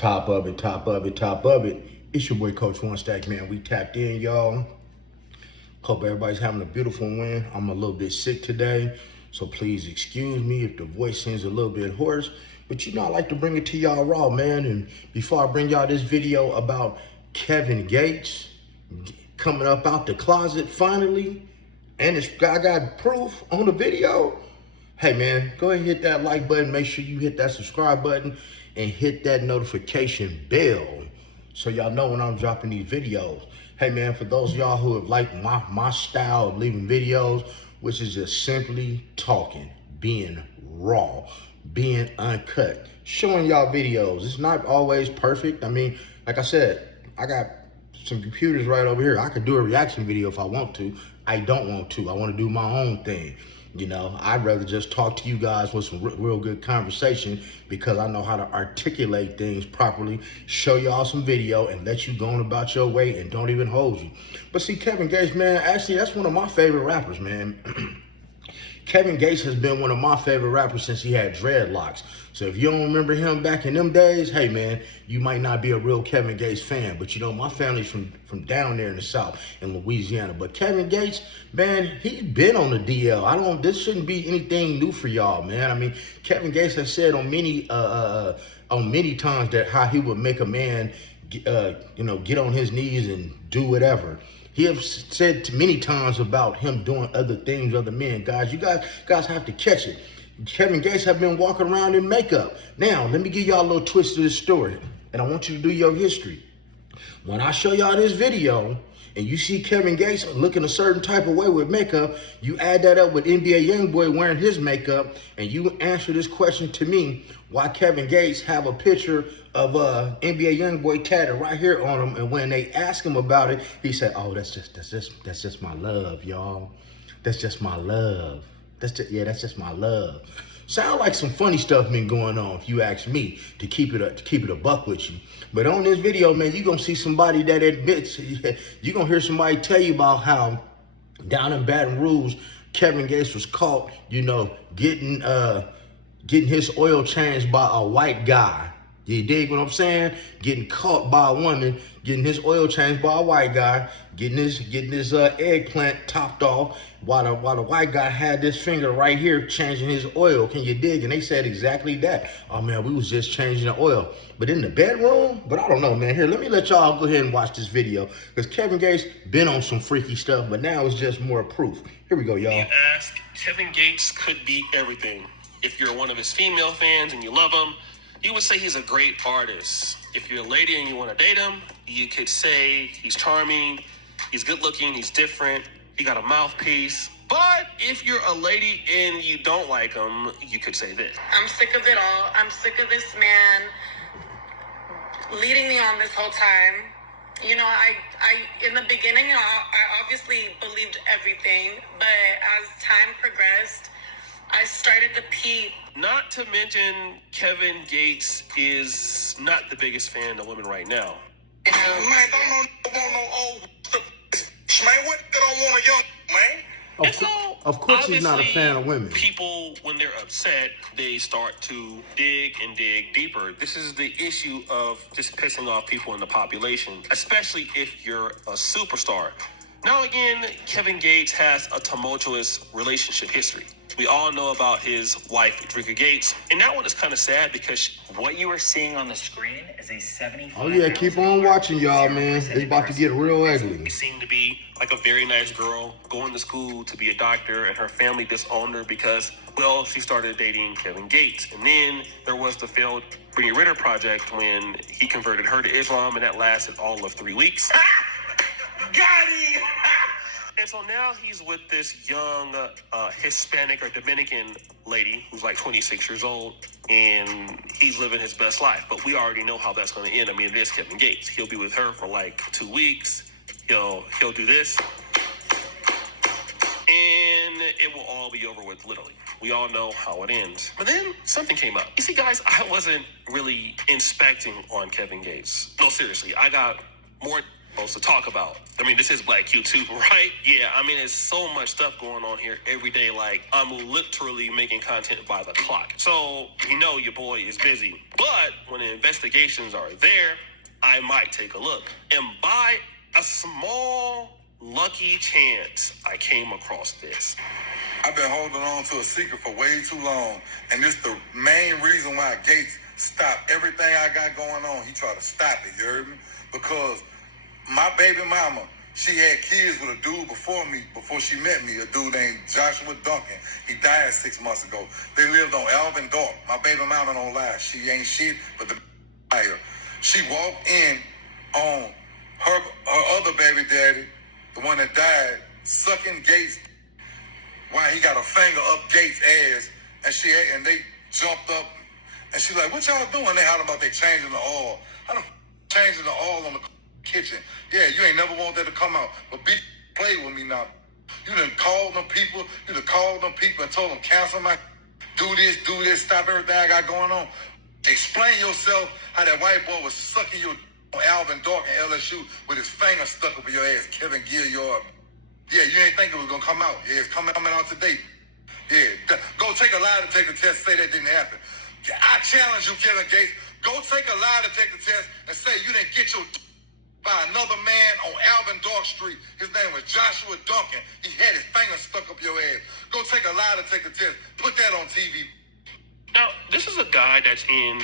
Top of it, top of it, top of it. It's your boy Coach One Stack, man. We tapped in, y'all. Hope everybody's having a beautiful win. I'm a little bit sick today, so please excuse me if the voice seems a little bit hoarse. But you know, I like to bring it to y'all raw, man. And before I bring y'all this video about Kevin Gates coming up out the closet finally, and I got proof on the video. Hey man, go ahead and hit that like button. Make sure you hit that subscribe button and hit that notification bell so y'all know when I'm dropping these videos. Hey man, for those of y'all who have liked my style of leaving videos, which is just simply talking, being raw, being uncut, showing y'all videos. It's not always perfect. I mean, like I said, I got some computers right over here. I could do a reaction video if I want to. I don't want to. I want to do my own thing. You know, I'd rather just talk to you guys with some real good conversation because I know how to articulate things properly, show y'all some video, and let you go on about your way and don't even hold you. But see, Kevin Gates, man, actually, that's one of my favorite rappers, man. Kevin Gates has been one of my favorite rappers since he had dreadlocks. So if you don't remember him back in them days, hey man, you might not be a real Kevin Gates fan. But you know, my family's from down there in the South, in Louisiana. But Kevin Gates, man, he's been on the DL. This shouldn't be anything new for y'all, man. I mean, Kevin Gates has said on many times that how he would make a man, get on his knees and do whatever. He have said many times about him doing other things, other men. Guys, you guys have to catch it. Kevin Gates have been walking around in makeup. Now, let me give y'all a little twist to this story, and I want you to do your history. When I show y'all this video, and you see Kevin Gates looking a certain type of way with makeup, you add that up with NBA YoungBoy wearing his makeup, and you answer this question to me, why Kevin Gates have a picture of NBA YoungBoy tatted right here on him, and when they ask him about it, he said, "Oh, that's just my love, y'all. That's just my love. That's just my love." Sound like some funny stuff been going on, if you ask me, to keep it a buck with you. But on this video, man, you're gonna see somebody that admits, you're gonna hear somebody tell you about how down in Baton Rouge, Kevin Gates was caught, getting his oil changed by a white guy. You dig what I'm saying? Getting caught by a woman, getting his oil changed by a white guy, getting his eggplant topped off, while the white guy had this finger right here changing his oil. Can you dig? And they said exactly that. Oh man, we was just changing the oil. But in the bedroom? But I don't know, man. Here, let me let y'all go ahead and watch this video, because Kevin Gates been on some freaky stuff, but now it's just more proof. Here we go, y'all. You ask, Kevin Gates could be everything. If you're one of his female fans and you love him, you would say he's a great artist. If you're a lady and you want to date him, you could say he's charming, he's good looking, he's different, he got a mouthpiece. But if you're a lady and you don't like him, you could say this. I'm sick of it all. I'm sick of this man leading me on this whole time. You know, I in the beginning, I obviously believed everything, but as time progressed, I started to peep. Not to mention, Kevin Gates is not the biggest fan of women right now. Man, don't want no old man. What don't want a young man? Of course he's not a fan of women. People, when they're upset, they start to dig and dig deeper. This is the issue of just pissing off people in the population, especially if you're a superstar. Now again, Kevin Gates has a tumultuous relationship history. We all know about his wife, Drika Gates, and that one is kind of sad because what you are seeing on the screen is a 75. Oh yeah, keep on watching, y'all, man. It's about to get real ugly. She seemed to be like a very nice girl, going to school to be a doctor, and her family disowned her because, well, she started dating Kevin Gates. And then there was the failed Brittany Ritter project when he converted her to Islam, and that lasted all of 3 weeks. Got him! And so now he's with this young Hispanic or Dominican lady who's like 26 years old, and he's living his best life. But we already know how that's going to end. I mean, it is Kevin Gates. He'll be with her for like 2 weeks. He'll do this, and it will all be over with, literally. We all know how it ends. But then something came up. You see, guys, I wasn't really inspecting on Kevin Gates. No, seriously, I got more supposed to talk about. I mean, this is Black Q too, right? Yeah, I mean, there's so much stuff going on here every day. Like, I'm literally making content by the clock. So, you know your boy is busy. But when the investigations are there, I might take a look. And by a small, lucky chance, I came across this. I've been holding on to a secret for way too long, and this the main reason why Gates stopped everything I got going on. He tried to stop it, you heard me? Because my baby mama, she had kids with a dude before me, before she met me, a dude named Joshua Duncan. He died 6 months ago. They lived on Alvin Dark. My baby mama don't lie. She ain't shit, but the liar. She walked in on her other baby daddy, the one that died, sucking Gates while he got a finger up Gates' ass, and they jumped up, and she like, what y'all doing? They hollering about they changing the oil. How the changing the oil on the kitchen? Yeah, you ain't never want that to come out, but bitch, play with me now. You done called them people, and told them cancel my, do this, stop everything I got going on. Explain yourself how that white boy was sucking your on Alvin Dark and LSU with his finger stuck up in your ass, Kevin Gilliard. Yeah, you ain't think it was gonna come out. Yeah, it's coming out today. Yeah, go take a lie to take the test, say that didn't happen. I challenge you, Kevin Gates. Go take a lie to take the test and say you didn't get your by another man on Alvin Dark Street. His name was Joshua Duncan. He had his finger stuck up your ass. Go take a lie to take the test. Put that on TV. Now, this is a guy that's in,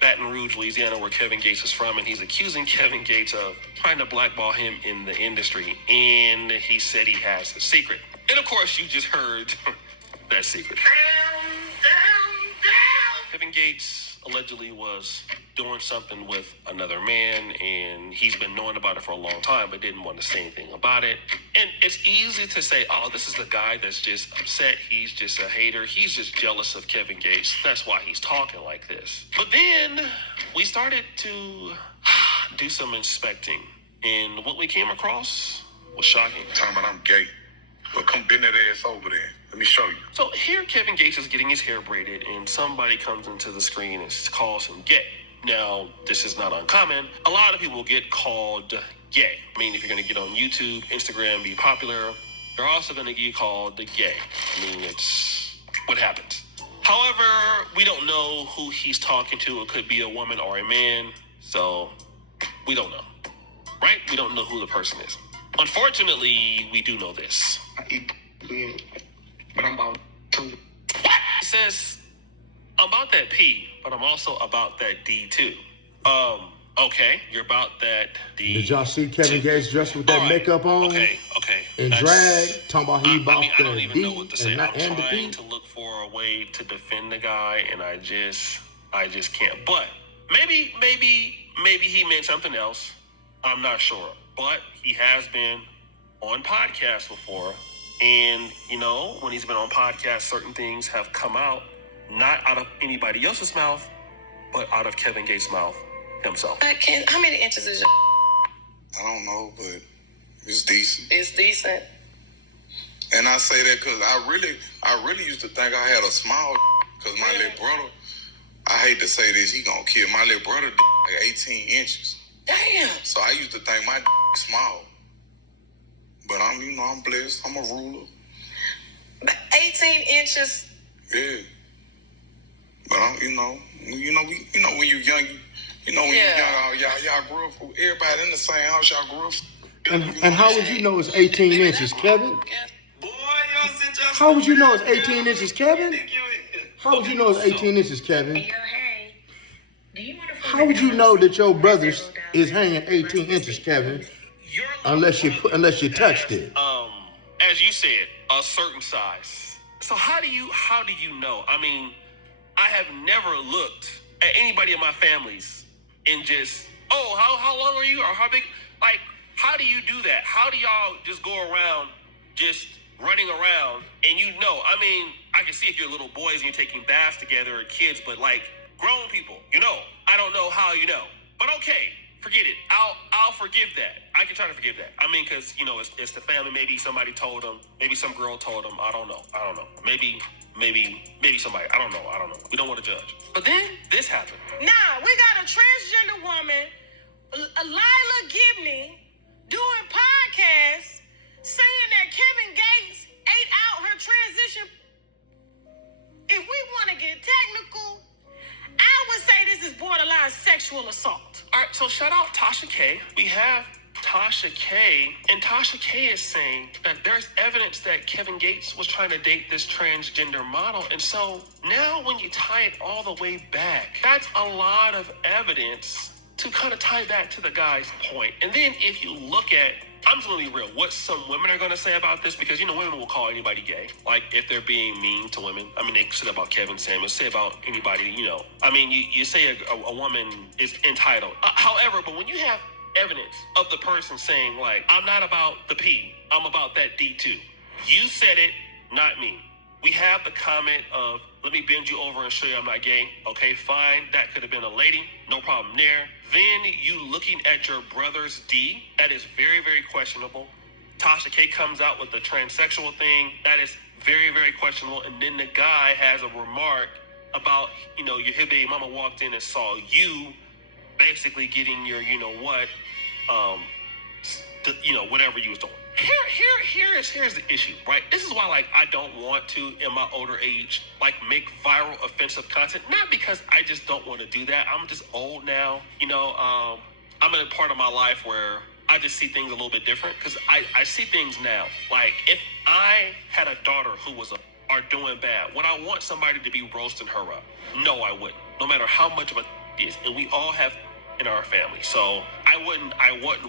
Baton Rouge, Louisiana, where Kevin Gates is from, and he's accusing Kevin Gates of trying to blackball him in the industry, and he said he has a secret. And of course, you just heard that secret. Kevin Gates allegedly was doing something with another man, and he's been knowing about it for a long time, but didn't want to say anything about it. And it's easy to say, oh, this is the guy that's just upset. He's just a hater. He's just jealous of Kevin Gates. That's why he's talking like this. But then we started to do some inspecting, and what we came across was shocking. Talking about I'm gay. Well, come bend that ass over there. Let me show you. So here Kevin Gates is getting his hair braided, and somebody comes into the screen and calls him gay. Now, this is not uncommon. A lot of people get called gay. I mean, if you're going to get on YouTube, Instagram, be popular, you're also going to get called the gay. I mean, it's what happens. However, we don't know who he's talking to. It could be a woman or a man, so we don't know, right? We don't know who the person is. Unfortunately, we do know this. But I'm about to. He says, I'm about that P, but I'm also about that D too. Okay, you're about that D. Did y'all see Kevin Gates dressed with that makeup on? Okay. And drag, talking about he about I don't the even know D what to say. and I'm the trying D. to look for a way to defend the guy, and I just can't. But maybe he meant something else. I'm not sure. But he has been on podcasts before. And, when he's been on podcasts, certain things have come out, not out of anybody else's mouth, but out of Kevin Gates' mouth himself. How many inches is your? I don't know, but it's decent. It's decent. And I say that because I really used to think I had a small because my little brother, I hate to say this, he gonna kill my little brother like 18 inches. Damn. So I used to think my small. But I'm blessed. I'm a ruler. 18 inches. Yeah. But when you young, when you're young, y'all grew up. Everybody in the same house, y'all grew up. And how would you know it's 18 inches, Kevin? How would you know it's 18 inches, Kevin? How would you know it's 18 inches, Kevin? Hey, do you want to How would you know that your brother's is hanging 18 inches, Kevin? Unless you touched it. As you said, a certain size. So how do you know? I mean, I have never looked at anybody in my family's and just, how long are you or how big? Like, how do you do that? How do y'all just go around just running around and I mean, I can see if you're little boys and you're taking baths together or kids, but like grown people, I don't know how you know. But okay. Forget it. I'll forgive that. I can try to forgive that. I mean, because, it's the family. Maybe somebody told them. Maybe some girl told them. I don't know. Maybe somebody. I don't know. We don't want to judge. But then this happened. Now, we got a transgender woman, Lila Gibney, sexual assault. All right, so shout out Tasha K. We have Tasha K, and Tasha K is saying that there's evidence that Kevin Gates was trying to date this transgender model. And so now when you tie it all the way back, that's a lot of evidence to kind of tie back to the guy's point. And then if you look at, I'm just gonna be real, what some women are gonna say about this, because women will call anybody gay. Like if they're being mean to women. I mean, they say about Kevin Samuels, say about anybody, I mean, you say a woman is entitled. However, but when you have evidence of the person saying, like, I'm not about the P, I'm about that D too. You said it, not me. We have the comment of, let me bend you over and show you I'm not gay. Okay, fine. That could have been a lady. No problem there. Then you looking at your brother's D. That is very, very questionable. Tasha K comes out with the transsexual thing. That is very, very questionable. And then the guy has a remark about, your baby mama walked in and saw you basically getting your, whatever you was doing. Here's the issue, right? This is why, like, I don't want to, in my older age, like, make viral offensive content. Not because I just don't want to do that. I'm just old now. I'm in a part of my life where I just see things a little bit different, because I see things now. Like, if I had a daughter who was are doing bad, would I want somebody to be roasting her up? No, I wouldn't. No matter how much of a is, and we all have in our family. So I wouldn't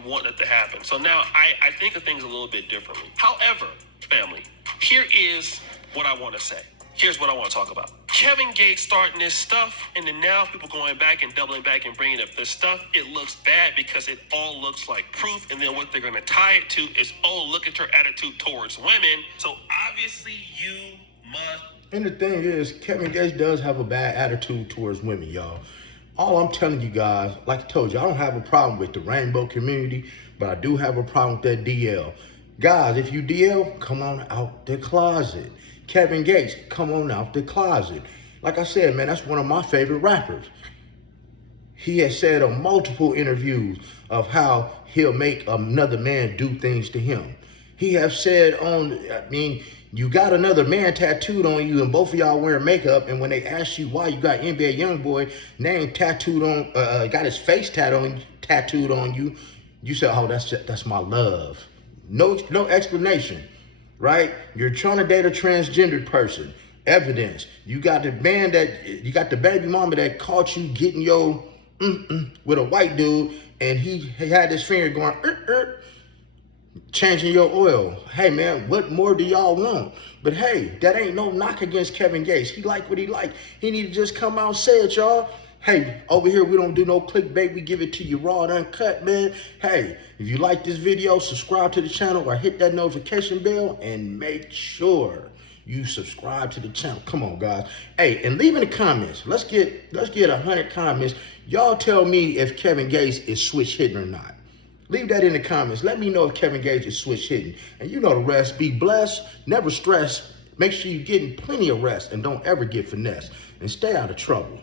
want it to happen. So now I think of things a little bit differently. However, family, here is what I want to say. Here's what I want to talk about. Kevin Gates starting this stuff, and then now people going back and doubling back and bringing up this stuff. It looks bad because it all looks like proof, and then what they're going to tie it to is, oh, look at your attitude towards women. So obviously you must. And the thing is, Kevin Gates does have a bad attitude towards women, y'all. All I'm telling you guys, like I told you, I don't have a problem with the rainbow community, but I do have a problem with that DL. Guys, if you DL, come on out the closet. Kevin Gates, come on out the closet. Like I said, man, that's one of my favorite rappers. He has said on multiple interviews of how he'll make another man do things to him. He has said you got another man tattooed on you, and both of y'all wearing makeup, and when they ask you why you got NBA Youngboy name tattooed on, got his face tattooed on you, you said, oh, that's my love. No explanation, right? You're trying to date a transgendered person. Evidence. You got the baby mama that caught you getting your with a white dude, and he had his finger going changing your oil. Hey man, what more do y'all want? But hey, that ain't no knock against Kevin Gates. He like what he like. He need to just come out and say it, y'all. Hey, over here we don't do no clickbait. We give it to you raw and uncut, man. Hey, if you like this video, subscribe to the channel or hit that notification bell and make sure you subscribe to the channel. Come on, guys. Hey, and leave in the comments. Let's get 100 comments. Y'all tell me if Kevin Gates is switch hitting or not. Leave that in the comments. Let me know if Kevin Gates is switch hitting. And you know the rest. Be blessed. Never stress. Make sure you're getting plenty of rest. And don't ever get finessed. And stay out of trouble.